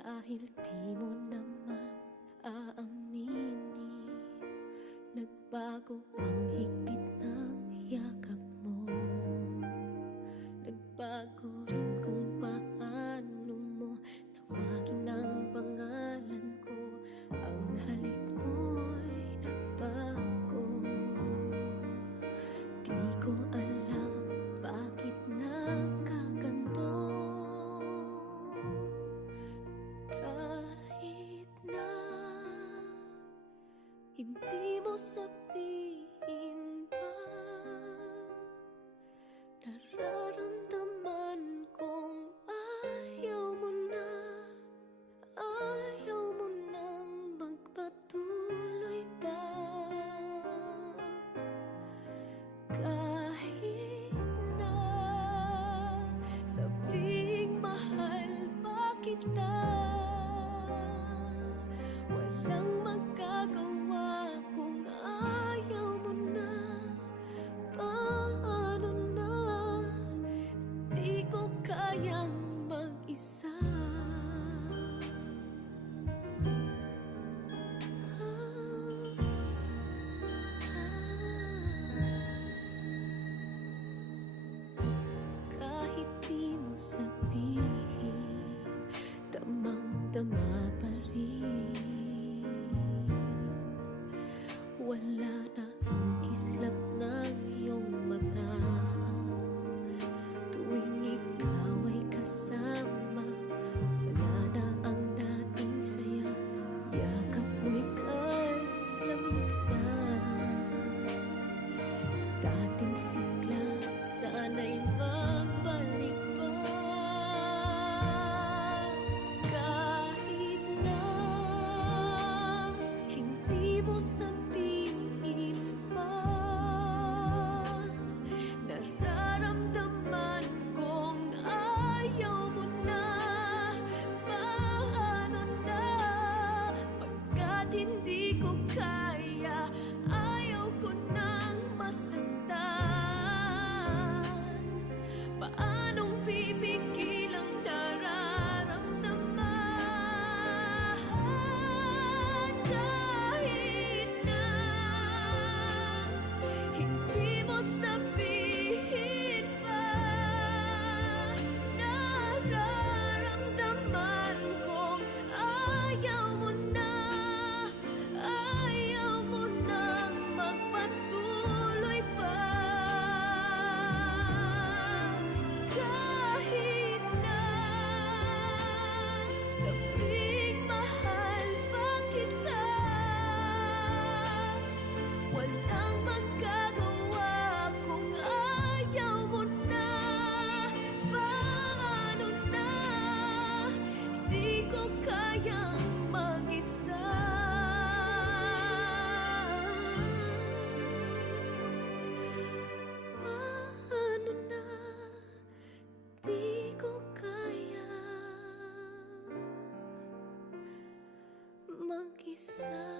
Dahil di mo naman aaminin, nagbago ang higpit ng yakap mo. Nagbago rin kung paano mo tawagin ang pangalan ko. Ang halik mo'y nagbago. Di ko alam bakit nagkaganto. Kahit na hindi mo sabihin pa, nararamdaman kong ayaw mo na, ayaw mo nang magpatuloy pa. Kahit na sabing mahal pa kita, walang magagawa kung ayaw mo na. Paano na, di ko kayang mag-isa. Kahit di mo sabihin, damang-dama pa rin. Wala na ang kislap ng iyong mata tuwing ikaw ay kasama. Wala na ang dating saya, yakap mo'y kay lamig na. Dating sigla, sana'y magbalik pa. Kahit na hindi mo sabihin pa, nararamdaman kong ayaw mo na. Paano na, pagkat hindi ko kaya, ayaw ko nang masaktan. Paanong pipigil ang nararamdaman? Kahit na hindi mo sabihin pa, nararamdaman kong ayaw mo na, ayaw mo nang magpatuloy pa. Kahit na sabing mahal pa kita, walang magagawa kung ayaw mo na. Paano na, di ko kayang mag-isa. Paano na, di ko kaya mag-isa.